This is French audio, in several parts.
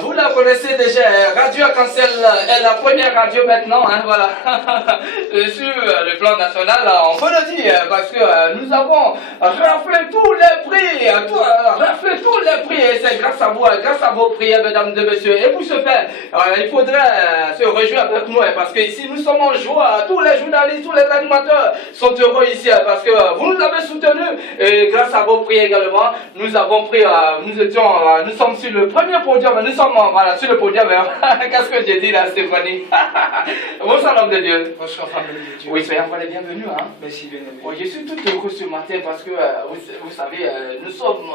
Vous la connaissez déjà, Radio Arc-en-Ciel est la première radio maintenant, hein, voilà, sur le plan national, on peut le dire, parce que nous avons raflé tous les prix, et c'est grâce à vos prières, mesdames et messieurs, et pour ce faire, il faudrait se réjouir avec nous, parce que ici nous sommes en joie, tous les journalistes, tous les animateurs sont heureux ici, parce que vous nous avez soutenus, et grâce à vos prières également, nous avons pris, nous sommes sur le premier podium, nous sommes voilà, sur le podium. Qu'est-ce que j'ai dit là, Stéphanie? Bonsoir, homme de Dieu. Bonsoir, famille de Dieu. Oui, soyez encore les bienvenus. Hein? Merci, bien aimé. Oui, je suis tout heureux ce matin parce que, vous savez, nous sommes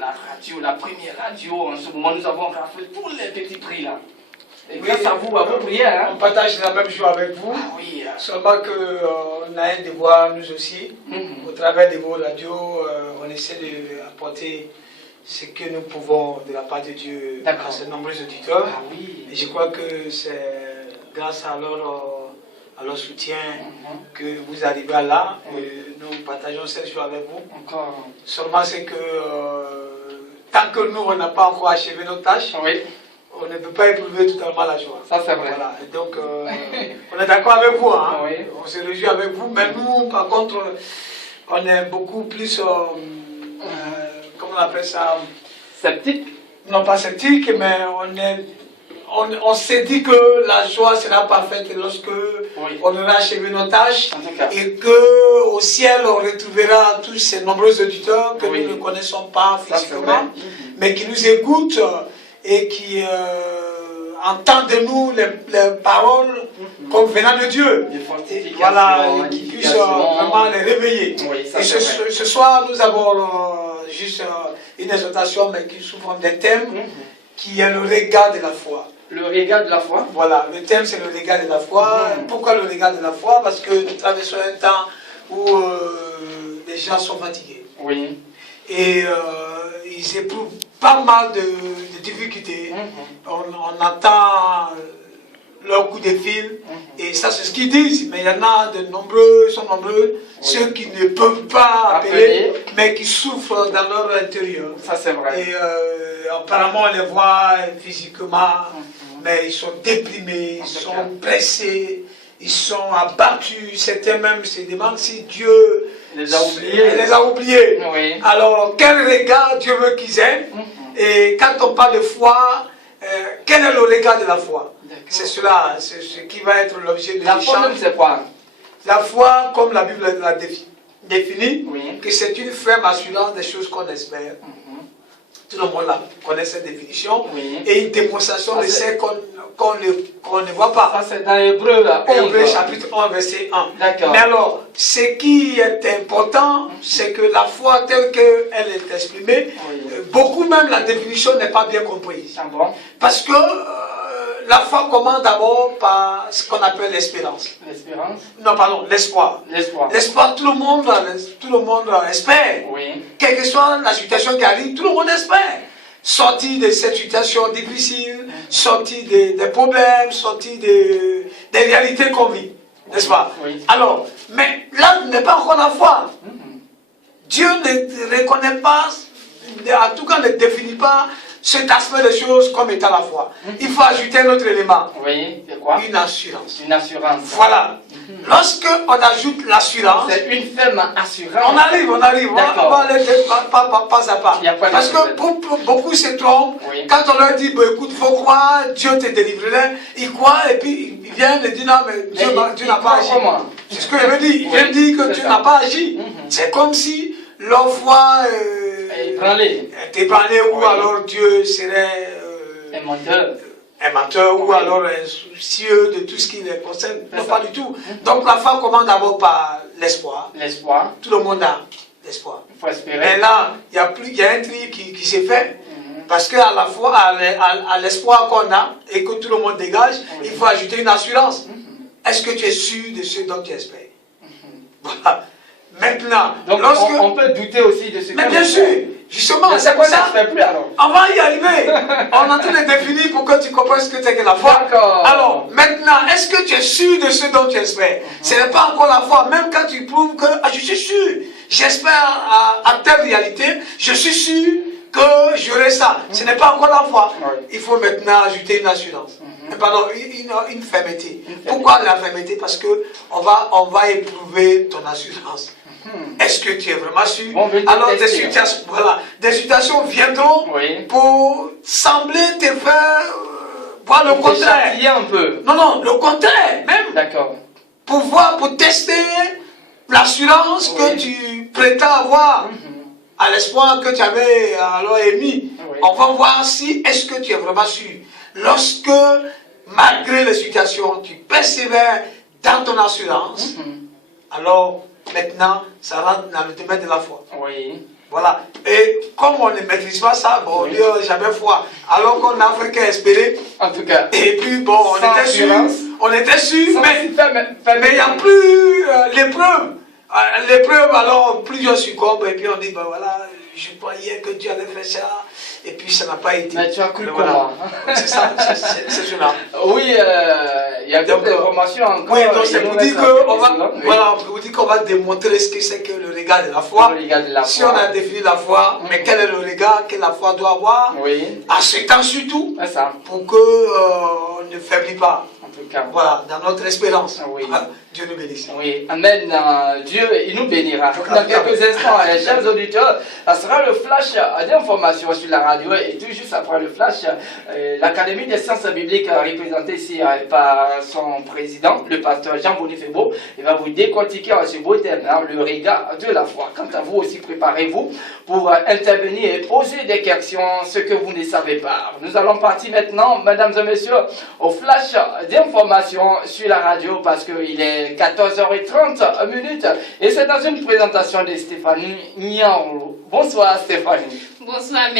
la radio, la première radio. En ce moment, nous avons raflé tous les petits prix là. Et grâce à vous, à vos prières. Hein? On partage la même joie avec vous. Ah, oui. Seulement qu'on a un devoir, nous aussi. Au travers de vos radios, on essaie d'apporter ce que nous pouvons de la part de Dieu à ces nombreux auditeurs. Ah, oui. Et je crois que c'est grâce à leur soutien que vous arrivez à là. Nous partageons cette joie avec vous. Encore. Seulement c'est que tant que nous, on n'a pas encore achevé nos tâches, oui. On ne peut pas éprouver totalement la joie. Ça c'est vrai. Voilà. Et donc, on est d'accord avec vous. Hein? Oui. On se réjouit avec vous. Mais nous, par contre, on est beaucoup plus... comment on appelle ça? Sceptique? Non, pas sceptique, mais on s'est dit que la joie sera parfaite lorsque on aura achevé nos tâches et qu'au ciel on retrouvera tous ces nombreux auditeurs que nous ne connaissons pas physiquement, mais qui nous écoutent et qui entendent de nous les paroles comme venant de Dieu. Et voilà, et qui puissent vraiment les réveiller. Et ce soir, nous avons juste une exhortation, mais qui sous forme d'un thème, qui est le regard de la foi. Le regard de la foi? Voilà, le thème c'est le regard de la foi. Pourquoi le regard de la foi? Parce que nous traversons un temps où les gens sont fatigués. Oui. Et ils éprouvent pas mal de difficultés. On entend leur coup de fil, et ça c'est ce qu'ils disent, mais il y en a de nombreux, sont nombreux, ceux qui ne peuvent pas appeler, mais qui souffrent dans leur intérieur. Ça c'est vrai. Et apparemment on les voit physiquement, mais ils sont déprimés, ils sont pressés, ils sont abattus, certains même se demandent si Dieu les a oubliés. Les a oubliés. Oui. Alors quel regard Dieu veut qu'ils aient? Et quand on parle de foi, quel est le regard de la foi? C'est cela, c'est ce qui va être l'objet de l'échange. La foi, c'est quoi? La foi, comme la Bible l'a défini, que c'est une ferme assurance des choses qu'on espère. Tout le monde connaît cette définition. Et une démonstration de ce qu'on ne voit pas. Ça, c'est dans Hébreu, Hébreu chapitre 1, verset 1. Mais alors, ce qui est important, c'est que la foi telle qu'elle est exprimée, beaucoup même la définition n'est pas bien comprise. Parce que la foi commence d'abord par ce qu'on appelle l'espérance. L'espérance? Non, pardon, l'espoir. L'espoir, tout le monde espère. Quelle que soit la situation qui arrive, tout le monde espère. Sortir de cette situation difficile, sortir des problèmes, sortir des réalités qu'on vit. N'est-ce pas? Alors, mais là, n'est pas encore la foi. Dieu ne reconnaît pas, en tout cas ne définit pas cet aspect des choses comme étant la foi. Il faut ajouter un autre élément. Oui, c'est quoi? Une assurance. Une assurance. Voilà. Lorsque on ajoute l'assurance, c'est une ferme assurance. On arrive. On va aller pas à pas. Parce que beaucoup se trompent. Quand on leur dit, écoute, il faut croire, Dieu te délivrerait, ils croient et puis ils viennent et disent, non, mais Dieu n'a pas agi. C'est ce que je veux dire. Ils viennent dire que Dieu n'a pas agi. C'est comme si leur foi était ébranlée ou alors Dieu serait un menteur ou alors un soucieux de tout ce qui les concerne. Non, pas du tout. Donc la foi commence d'abord par l'espoir. L'espoir. Tout le monde a l'espoir. Il faut espérer. Mais là, il y a un tri qui s'est fait. Parce qu'à la fois, à l'espoir qu'on a et que tout le monde dégage, il faut ajouter une assurance. Est-ce que tu es sûr de ce dont tu espères? Voilà. Maintenant, donc on peut douter aussi de ce que... Mais bien sûr, justement, c'est pour ça. On va y arriver. On est en train de définir pour que tu comprennes ce que c'est que la foi. Alors, maintenant, est-ce que tu es sûr de ce dont tu espères? Ce n'est pas encore la foi. Même quand tu prouves que je suis sûr, j'espère à telle réalité, je suis sûr que j'aurai ça. Ce n'est pas encore la foi. Il faut maintenant ajouter une assurance. Pardon, une fermeté. Pourquoi la fermeté? Parce que on va éprouver ton assurance. Est-ce que tu es vraiment sûr? Alors des situations viendront pour sembler te faire voir le contraire. Un peu. Non, le contraire même. D'accord. Pour tester l'assurance que tu prétends avoir à l'espoir que tu avais alors émis. On va voir si est-ce que tu es vraiment sûr. Lorsque, malgré les situations, tu persévères dans ton assurance, alors maintenant, ça rentre dans le domaine de la foi. Oui. Voilà. Et comme on ne maîtrise pas ça, bon, on dit jamais foi. Alors qu'on a fait qu'à espérer. En tout cas. Et puis bon, on était sûr, mais il n'y a plus l'épreuve. L'épreuve, alors plusieurs succombent et puis on dit, ben voilà, je croyais que Dieu allait faire ça. Et puis ça n'a pas été. Mais tu as cru comment? C'est ça, c'est cela. Oui, il y a d'autres informations encore. Oui, donc c'est pour dire qu'on va démontrer ce que c'est que le regard de la foi. Si on a défini la foi, mais quel est le regard que la foi doit avoir? À ce temps surtout, pour qu'on ne faiblit pas. Voilà, dans notre espérance. Dieu nous bénisse. Oui, Amen. Dieu, il nous bénira. Dans quelques instants, chers auditeurs, ça sera le flash d'information sur la radio. Et tout juste après le flash, l'Académie des sciences bibliques, représentée ici par son président, le pasteur Jean-Boni Febo, il va vous décortiquer ce beau thème, le regard de la foi. Quant à vous aussi, préparez-vous pour intervenir et poser des questions, ce que vous ne savez pas. Nous allons partir maintenant, mesdames et messieurs, au flash d'information sur la radio parce qu'il est 14h30 et c'est dans une présentation de Stéphanie Niang. Bonsoir Stéphanie. Bonsoir, merci.